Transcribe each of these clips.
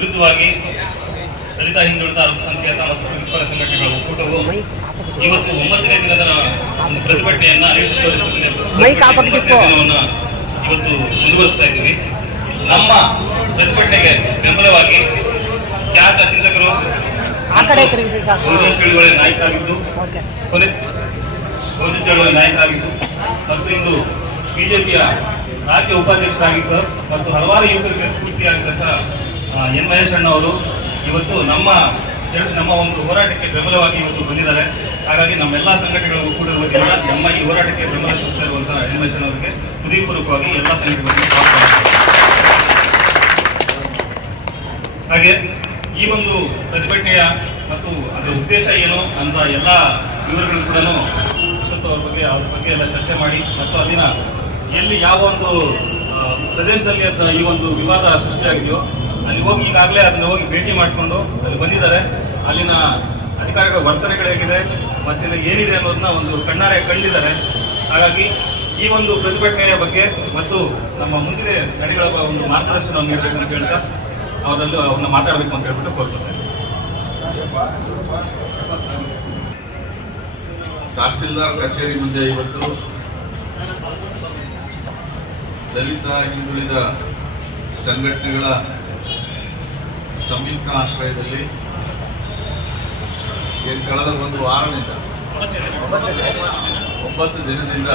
ವಿರುದ್ಧವಾಗಿ ದಲಿತ ಹಿಂದುಳಿದ ಅಲ್ಪಸಂಖ್ಯಾತ ಮತ್ತು ಪ್ರತಿಪರ ಸಂಘಟನೆಗಳ ಒಕ್ಕೂಟವು ಇವತ್ತು 9ನೇ ದಿನದ ಒಂದು ಪ್ರತಿಭಟನೆಯನ್ನ ಇವತ್ತು ಮುಂದುವರಿಸ್ತಾ ಇದ್ದೀವಿ. ನಮ್ಮ ಪ್ರತಿಭಟನೆಗೆ ಬೆಂಬಲವಾಗಿ ಖ್ಯಾತ ಚಿಂತಕರು ಬಹುಜನ ಚಳುವಳಿ ನಾಯಕರಾಗಿದ್ದು ಬಹುಜನ ಚಳುವಳಿ ನಾಯಕರಾಗಿದ್ದು ಮತ್ತು ಇಂದು ಬಿಜೆಪಿಯ ರಾಜ್ಯ ಉಪಾಧ್ಯಕ್ಷರಾಗಿದ್ದ ಮತ್ತು ಹಲವಾರು ಯುವಕರಿಗೆ ಸ್ಫೂರ್ತಿಯಾಗಿದ್ದಂಥ ಎನ್ ಮಹೇಶ್ ಅಣ್ಣ ಅವರು ಇವತ್ತು ನಮ್ಮ ಒಂದು ಹೋರಾಟಕ್ಕೆ ಬೆಂಬಲವಾಗಿ ಇವತ್ತು ಬಂದಿದ್ದಾರೆ. ಹಾಗಾಗಿ ನಮ್ಮೆಲ್ಲ ಸಂಘಟನೆಗಳ ಒಕ್ಕೂಟದ ವತಿಯಿಂದ ನಮ್ಮ ಈ ಹೋರಾಟಕ್ಕೆ ಬೆಂಬಲ ಸೂಚಿಸ್ತಾ ಇರುವಂತಹ ಎನ್ ಮಹೇಶ್ ಅಣ್ಣ ಅವರಿಗೆ ಹೃದಯಪೂರ್ವಕವಾಗಿ ಎಲ್ಲ ಸಂಘಟನೆಗಳಿಗೆ ಹಾಗೆ ಈ ಒಂದು ಪ್ರತಿಭಟನೆಯ ಮತ್ತು ಅದರ ಉದ್ದೇಶ ಏನು ಅಂತ ಎಲ್ಲ ವಿವರಗಳು ಕೂಡ ಅವ್ರ ಬಗ್ಗೆ ಎಲ್ಲ ಚರ್ಚೆ ಮಾಡಿ ಮತ್ತು ಅಲ್ಲಿನ ಎಲ್ಲಿ ಯಾವ ಒಂದು ಪ್ರದೇಶದಲ್ಲಿ ಈ ಒಂದು ವಿವಾದ ಸೃಷ್ಟಿಯಾಗಿದೆಯೋ ಅಲ್ಲಿ ಹೋಗಿ ಈಗಾಗಲೇ ಅದನ್ನ ಹೋಗಿ ಭೇಟಿ ಮಾಡಿಕೊಂಡು ಅಲ್ಲಿ ಬಂದಿದ್ದಾರೆ. ಅಲ್ಲಿನ ಅಧಿಕಾರಿಗಳ ವರ್ತನೆಗಳು ಹೇಗಿದೆ ಮತ್ತೆ ಏನಿದೆ ಅನ್ನೋದನ್ನ ಒಂದು ಕಣ್ಣಾರೆ ಕಂಡಿದ್ದಾರೆ. ಹಾಗಾಗಿ ಈ ಒಂದು ಪ್ರತಿಭಟನೆಯ ಬಗ್ಗೆ ಮತ್ತು ನಮ್ಮ ಮುಂದಿನ ನಡೆಗಳ ಒಂದು ಮಾರ್ಗದರ್ಶನ ನೀಡಬೇಕಂತ ಹೇಳ್ತಾ ಅವ್ರನ್ನ ಮಾತಾಡಬೇಕು ಅಂತ ಹೇಳ್ಬಿಟ್ಟು ಕೋರ್ಕೊಳ್ತೇನೆ. ತಹಸೀಲ್ದಾರ್ ಕಚೇರಿ ಮುಂದೆ ಇವತ್ತು ದಲಿತ ಹಿಂದುಳಿದ ಸಂಘಟನೆಗಳ ಸಂಯುಕ್ತ ಆಶ್ರಯದಲ್ಲಿ ಕಳೆದ ಒಂದು ವಾರದಿಂದ 9 ದಿನದಿಂದ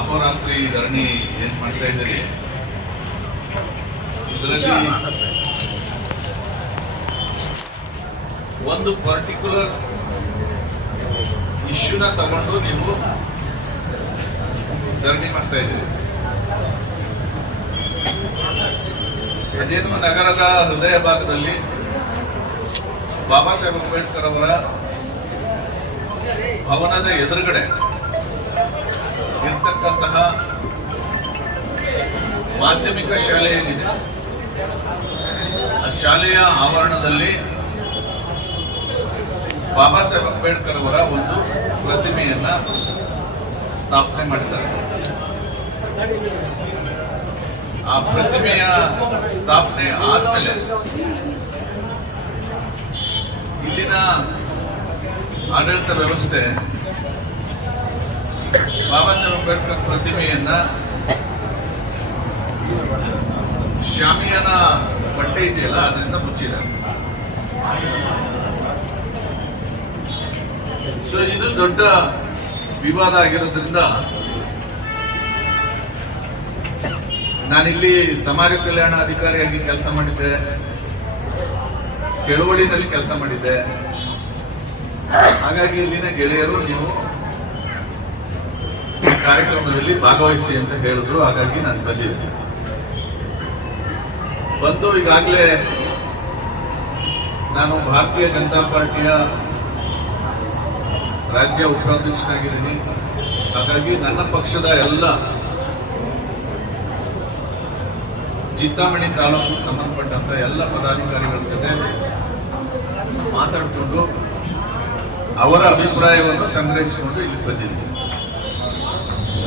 ಅಹೋರಾತ್ರಿ ಧರಣಿ ಏನ್ ಮಾಡ್ತಾ ಇದ್ದೀರಿ, ಇದರಲ್ಲಿ ಒಂದು ಪರ್ಟಿಕ್ಯುಲರ್ ಇಶ್ಯೂನ ತಗೊಂಡು ನೀವು ಧರಣಿ ಮಾಡ್ತಾ ಇದ್ದೀರಿ. ಅದೇನು ನಗರದ ಹೃದಯ ಭಾಗದಲ್ಲಿ ಬಾಬಾ ಸಾಹೇಬ್ ಅಂಬೇಡ್ಕರ್ ಅವರ ಭವನದ ಎದುರುಗಡೆ ಇರ್ತಕ್ಕಂತಹ ಮಾಧ್ಯಮಿಕ ಶಾಲೆ ಏನಿದೆ ಆ ಶಾಲೆಯ ಆವರಣದಲ್ಲಿ ಬಾಬಾ ಸಾಹೇಬ್ ಅಂಬೇಡ್ಕರ್ ಅವರ ಒಂದು ಪ್ರತಿಮೆಯನ್ನ ಸ್ಥಾಪನೆ ಮಾಡಿದ್ದಾರೆ. ಆ ಪ್ರತಿಮೆಯ ಸ್ಥಾಪನೆ ಆದ್ಮೇಲೆ ಇಲ್ಲಿನ ಆಡಳಿತ ವ್ಯವಸ್ಥೆ ಬಾಬಾ ಸಾಹೇಬ್ ಅಂಬೇಡ್ಕರ್ ಪ್ರತಿಮೆಯನ್ನ ಶಾಮಿಯಾನ ಬಟ್ಟೆ ಇದೆಯಲ್ಲ ಅದರಿಂದ ಮುಚ್ಚಿದೆ. ಸೊ ಇದು ದೊಡ್ಡ ವಿವಾದ ಆಗಿರೋದ್ರಿಂದ ನಾನಿಲ್ಲಿ ಸಮಾಜ ಕಲ್ಯಾಣ ಅಧಿಕಾರಿಯಾಗಿ ಕೆಲಸ ಮಾಡಿದ್ದೆ, ಚಳುವಳಿನಲ್ಲಿ ಕೆಲಸ ಮಾಡಿದ್ದೆ. ಹಾಗಾಗಿ ಇಲ್ಲಿನ ಗೆಳೆಯರು ನೀವು ಕಾರ್ಯಕ್ರಮದಲ್ಲಿ ಭಾಗವಹಿಸಿ ಅಂತ ಹೇಳಿದ್ರು. ಹಾಗಾಗಿ ನಾನು ಬಂದಿದ್ದೆ. ಬಂದು ಈಗಾಗಲೇ ನಾನು ಭಾರತೀಯ ಜನತಾ ಪಾರ್ಟಿಯ ರಾಜ್ಯ ಉಪಾಧ್ಯಕ್ಷರಾಗಿದ್ದೀನಿ. ಹಾಗಾಗಿ ನನ್ನ ಪಕ್ಷದ ಎಲ್ಲ ಚಿಂತಾಮಣಿ ತಾಲೂಕಿಗೆ ಸಂಬಂಧಪಟ್ಟಂತ ಎಲ್ಲ ಪದಾಧಿಕಾರಿಗಳ ಜೊತೆ ಮಾತಾಡಿಕೊಂಡು ಅವರ ಅಭಿಪ್ರಾಯವನ್ನು ಸಂಗ್ರಹಿಸಿಕೊಂಡು ಇಲ್ಲಿ ಬಂದಿದ್ದೀನಿ.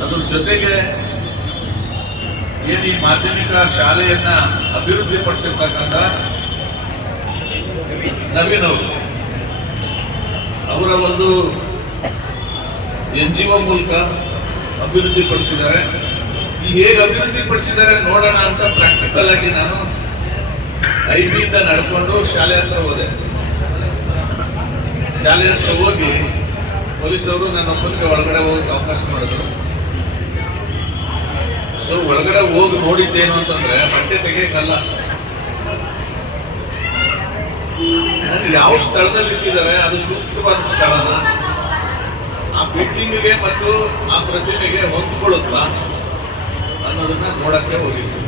ಅದ್ರ ಜೊತೆಗೆ ಏನು ಈ ಮಾಧ್ಯಮಿಕ ಶಾಲೆಯನ್ನ ಅಭಿವೃದ್ಧಿಪಡಿಸಿರ್ತಕ್ಕಂಥ ನವೀನ್ ಅವರು ಅವರ ಒಂದು NGO ಮೂಲಕ ಅಭಿವೃದ್ಧಿಪಡಿಸಿದ್ದಾರೆ. ಈ ಹೇಗೆ ಅಭಿವೃದ್ಧಿಪಡಿಸಿದ್ದಾರೆ ನೋಡೋಣ ಅಂತ ಪ್ರಾಕ್ಟಿಕಲ್ ಆಗಿ ನಾನು IB ನಡ್ಕೊಂಡು ಶಾಲೆ ಹತ್ರ ಹೋದೆ. ಶಾಲೆ ಹತ್ರ ಹೋಗಿ ಪೊಲೀಸವರು ನನ್ನ ಒಬ್ಬನಿಗೆ ಒಳಗಡೆ ಹೋಗಕ್ಕೆ ಅವಕಾಶ ಮಾಡಿದ್ರು. ಸೊ ಒಳಗಡೆ ಹೋಗಿ ನೋಡಿದ್ದೇನು ಅಂತಂದ್ರೆ ಬಟ್ಟೆ ತೆಗೆಯಕ್ಕಲ್ಲ, ನನಗೆ ಯಾವ ಸ್ಥಳದಲ್ಲಿ ಇಟ್ಟಿದ್ದಾರೆ ಅದು ಸೂಕ್ತವಾದ ಸ್ಥಳನ ಆ ಬಿಲ್ಡಿಂಗ್ಗೆ ಮತ್ತು ಆ ಪ್ರತಿಮೆಗೆ ಹೊಂದಿಕೊಳ್ಳುತ್ತಾ ಅನ್ನೋದನ್ನ ನೋಡಕ್ಕೆ ಹೋಗಿದ್ವಿ.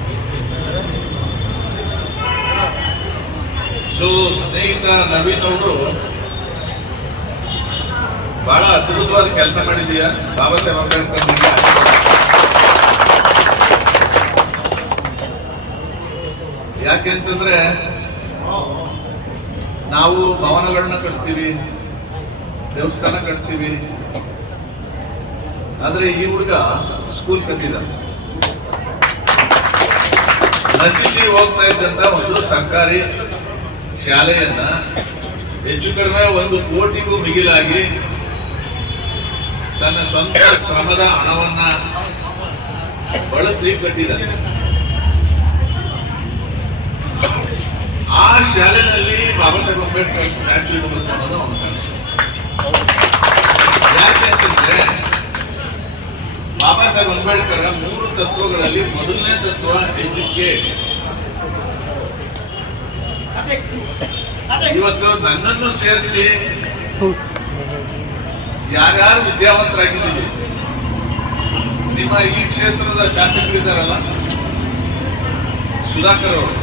ಸೊ ಸ್ನೇಹಿತ ನವೀನ್ ಅವರು ಬಹಳ ಅದ್ಭುತವಾದ ಕೆಲಸ ಮಾಡಿದೀಯ ಬಾಬಾ ಸಾಹೇಬ್ ಅಂಬೇಡ್ಕರ್. ಯಾಕೆ ಅಂತಂದ್ರೆ ನಾವು ಭವನಗಳನ್ನ ಕಟ್ತೀವಿ, ದೇವಸ್ಥಾನ ಕಟ್ತೀವಿ, ಆದ್ರೆ ಈ ಹುಡುಗ ಸ್ಕೂಲ್ ಕಟ್ಟಿದ. ನಶಿಸಿ ಹೋಗ್ತಾ ಇದ್ದಂತ ಒಂದು ಸರ್ಕಾರಿ ಶಾಲೆಯನ್ನ ಹೆಚ್ಚು ಕಡಿಮೆ 1 ಕೋಟಿಗೂ ಮಿಗಿಲಾಗಿ ತನ್ನ ಸ್ವಂತ ಶ್ರಮದ ಹಣವನ್ನ ಬಳಸಿ ಕಟ್ಟಿದ್ದಾರೆ. ಆ ಶಾಲೆನಲ್ಲಿ ಬಾಬಾ ಸಾಹೇಬ್ ಅಂಬೇಡ್ಕರ್ ಸ್ಟ್ಯಾಚ್ಯೂ ಇಡಬೇಕು ಅನ್ನೋದು ಅವನ ಕನಸು. ಯಾಕೆ ಅಂತಂದ್ರೆ ಬಾಬಾ ಸಾಹೇಬ್ ಅಂಬೇಡ್ಕರ್ 3 ತತ್ವಗಳಲ್ಲಿ ಮೊದಲನೇ ತತ್ವ ಎಜುಕೇಟ್. ಇವತ್ತು ನನ್ನನ್ನು ಸೇರಿಸಿ ಯಾರ್ಯಾರು ವಿದ್ಯಾವಂತರಾಗಿದ್ದೀವಿ, ನಿಮ್ಮ ಈ ಕ್ಷೇತ್ರದ ಶಾಸಕರಿದ್ದಾರಲ್ಲ, ಸುಧಾಕರ್ ಅವರು,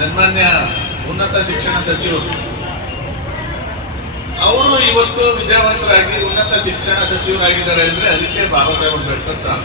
ಸನ್ಮಾನ್ಯ ಉನ್ನತ ಶಿಕ್ಷಣ ಸಚಿವರು, ಅವರು ಇವತ್ತು ವಿದ್ಯಾವಂತರಾಗಿ ಉನ್ನತ ಶಿಕ್ಷಣ ಸಚಿವರಾಗಿದ್ದಾರೆ ಅಂದ್ರೆ ಅದಕ್ಕೆ ಬಾಬಾ ಸಾಹೇಬ್ ಅಂಬೇಡ್ಕರ್ ಕಾರಣ.